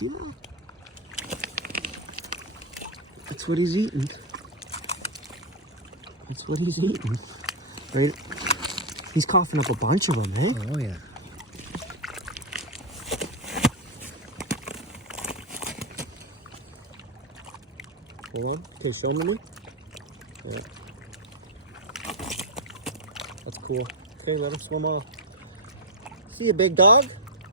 see that? That's what he's eating. That's what he's eating. Right? He's coughing up a bunch of them, eh? Oh, yeah. Hold on. Okay, show them to me. Yeah. That's cool. Okay, let him swim off. See you, big dog.